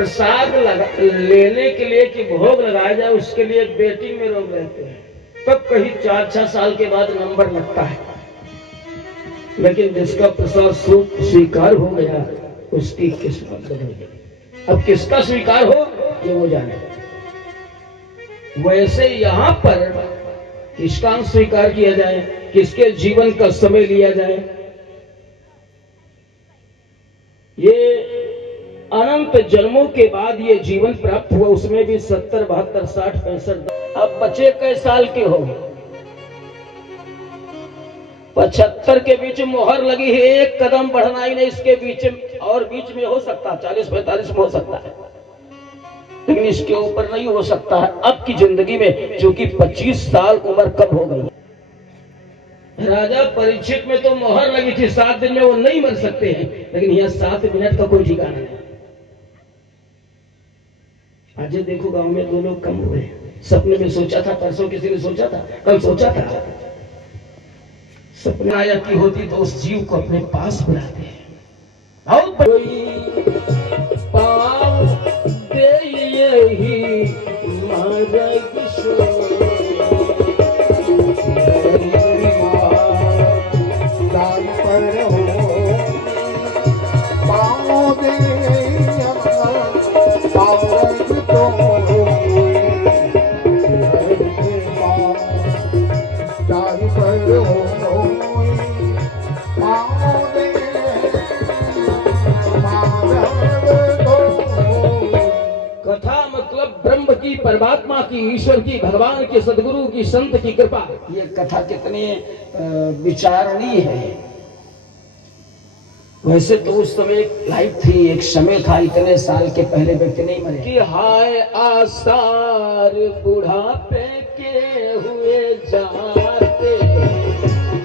प्रसाद लेने के लिए कि भोग लगाया जाए उसके लिए वेटिंग में लोग रहते हैं। तब कहीं 4-6 साल के बाद नंबर लगता है। लेकिन जिसका प्रसाद स्वीकार हो गया उसकी किस्मत बदल गई। अब किसका स्वीकार हो ये वो जाने। वैसे यहां पर किसका स्वीकार किया जाए, किसके जीवन का समय लिया जाए, ये अनंत जन्मों के बाद ये जीवन प्राप्त हुआ। उसमें भी 70, 72, 60, 65। अब बचे कई साल के हो? 75 के बीच मोहर लगी है, एक कदम बढ़ना ही नहीं। इसके बीच और बीच में हो सकता है 40-45 में हो सकता है, लेकिन इसके ऊपर नहीं हो सकता है अब की जिंदगी में, क्योंकि 25 साल उम्र कब हो गई। राजा परीक्षित में तो मोहर लगी थी 7 दिन में वो नहीं मर सकते हैं, लेकिन यह 7 मिनट का कोई ठिकाना नहीं। आज देखो गांव में 2 लोग कम हुए। सपने में सोचा था, परसों किसी ने सोचा था, कल सोचा था, सपने आया की होती तो उस जीव को अपने पास बुलाते हैं। पाँव दे यही परमात्मा की, ईश्वर की, भगवान की, सदगुरु की, संत की कृपा। ये कथा कितनी विचारणीय है। वैसे तो उस समय लाइफ थी, एक समय था, इतने साल के पहले व्यक्ति नहीं मरे कि हाय आसार बुढ़ापे के हुए जाते,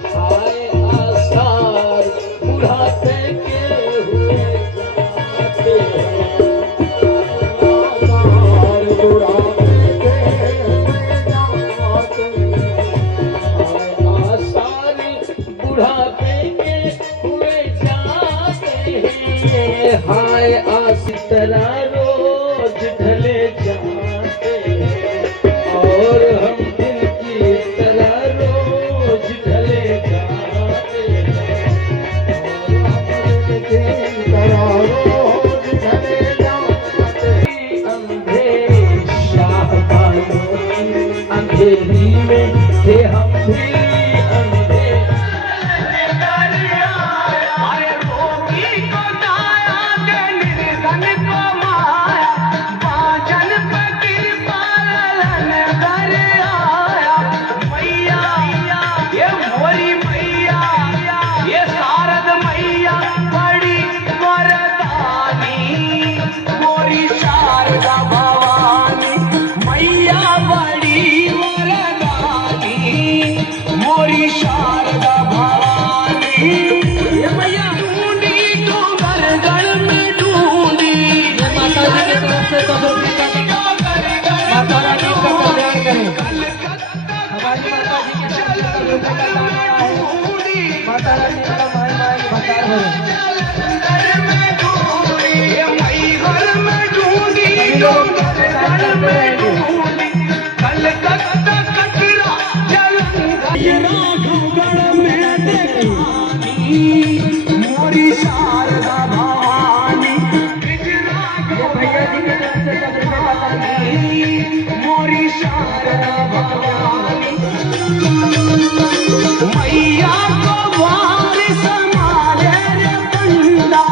हाय आसार बुढ़ापे के हुए जाते, हाय आसितरा रोज ढले जाते और हम दिन की तरह रोज ढले जाते और रोज ढले जाते। अंधेरी शाहबानों अंधेरी में थे हम भी मोरी शारदा भवानी मोरी शारदा भवानी मैया को वारी संभाले रे बंदा,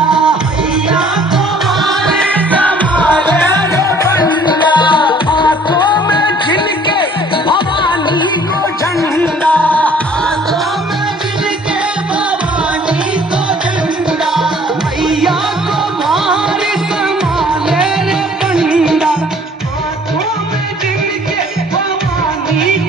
मैया को वारी संभाले रे बंदा, हाथों में झिलके भवानी को झंडा, हाथों में झिलके भवानी को झंडा, मैया को वारी संभाले रे बंदा, हाथों में झिलके भवानी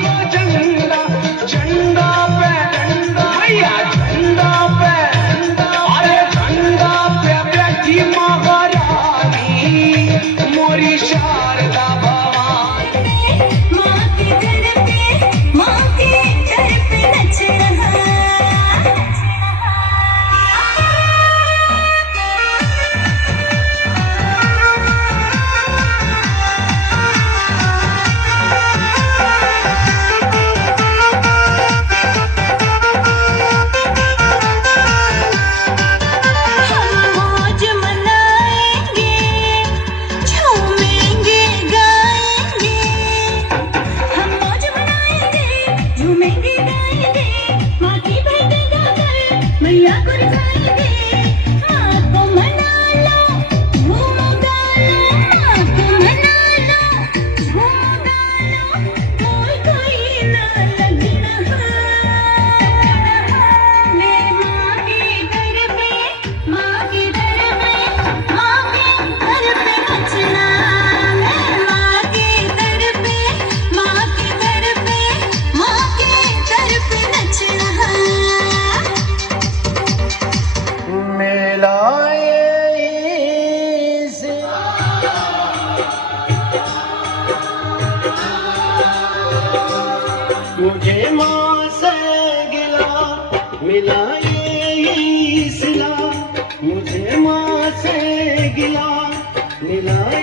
मिलाए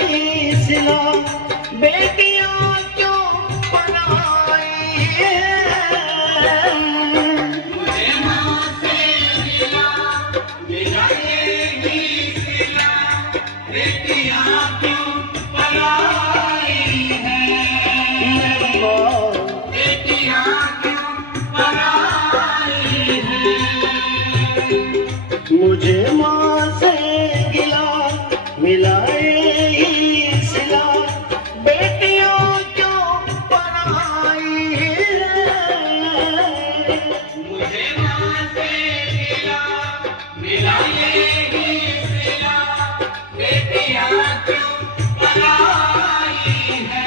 ही सिला बेटियां क्यों बनाई है। मुझे माँ से मिला मिलाए ही सिला बेटियां क्यों बनाई है। बेटियां क्यों बनाई है। मुझे माँ से गिला मिलाए ही सिला बेटियों क्यों बनाई है। मुझे माँ से गिला मिलाए ही सिला बेटियां क्यों बनाई है।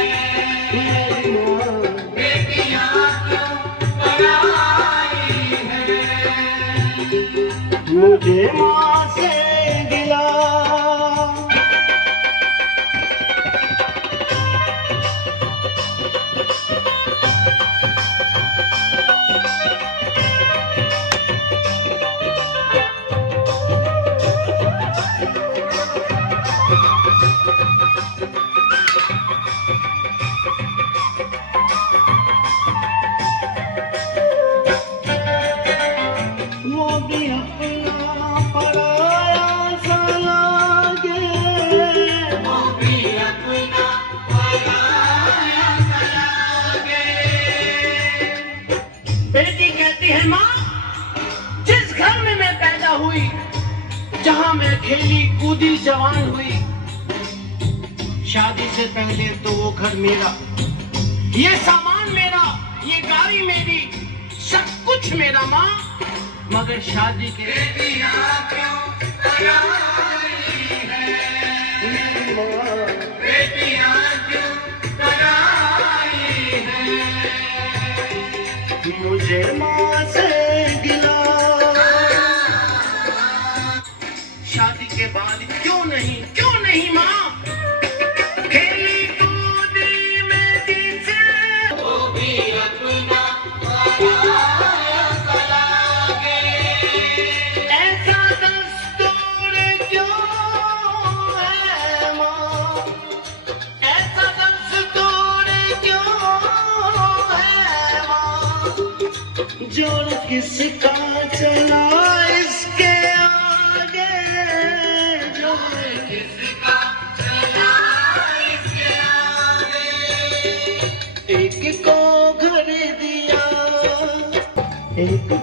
बेटियां क्यों बनाई है। मुझे माँ से गिला वो भी अपना पराया सा लागे। वो भी अपना पराया सा लागे। बेटी कहती है माँ, जिस घर में मैं पैदा हुई, जहाँ मैं खेली कूदी जवान हुई, शादी से पहले तो वो घर मेरा, ये सामान मेरा, ये गाड़ी मेरी, सब कुछ मेरा माँ। मगर शादी के बेटियां क्यों बनाई है। बेटियां क्यों बनाई है। मुझे माँ से गिला शादी के बाद क्यों नहीं माँ खेली कूदी में किसे। वो भी अपना पराया सा लागे। ऐसा दस्तूर क्यों है माँ। ऐसा दस्तूर क्यों है माँ। जोर किसका चला इसके आगे। जोर किसका चला इसके आगे। एक को घर दिया, एक को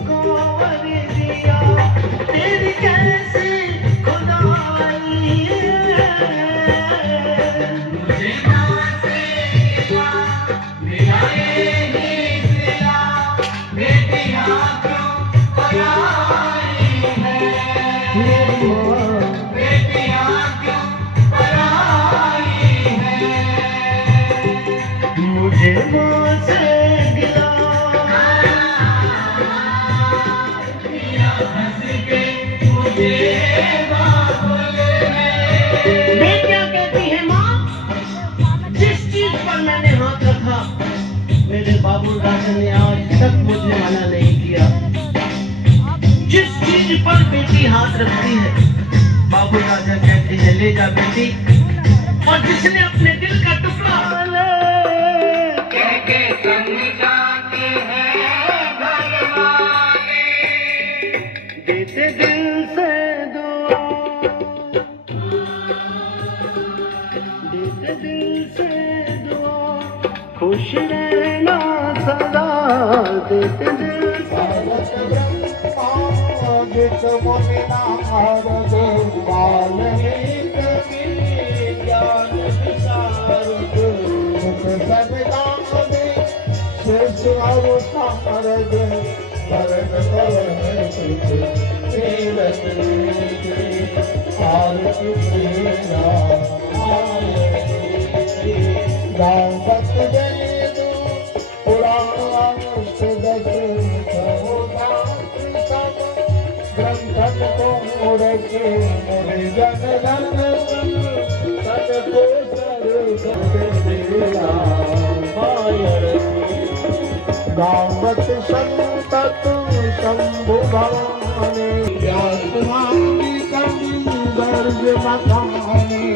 घर दिया, तेरी कैसी खुदाई है। मुझे माँ से गिला मिलाए ही सिला बेटियां क्यों बनाई है। बेटियां क्यों बनाई है। मुझे माँ से गिला बेटियां कहती है माँ, जिस चीज पर मैंने हाथ रखा, मेरे बाबू राजा ने आज तक मुझे मना नहीं किया। जिस चीज पर बेटी हाथ रखती है, बाबू राजा कहते हैं ले जा बेटी। और जिसने अपने दिल का टुकड़ा कह के समझाते हैं घर वाले, देते दिल से दुआ, देते दिल से दुआ, खुश रहना सदा, देते दिल से गावत संतत शंभु भवानी, गर्ज मकान शुभ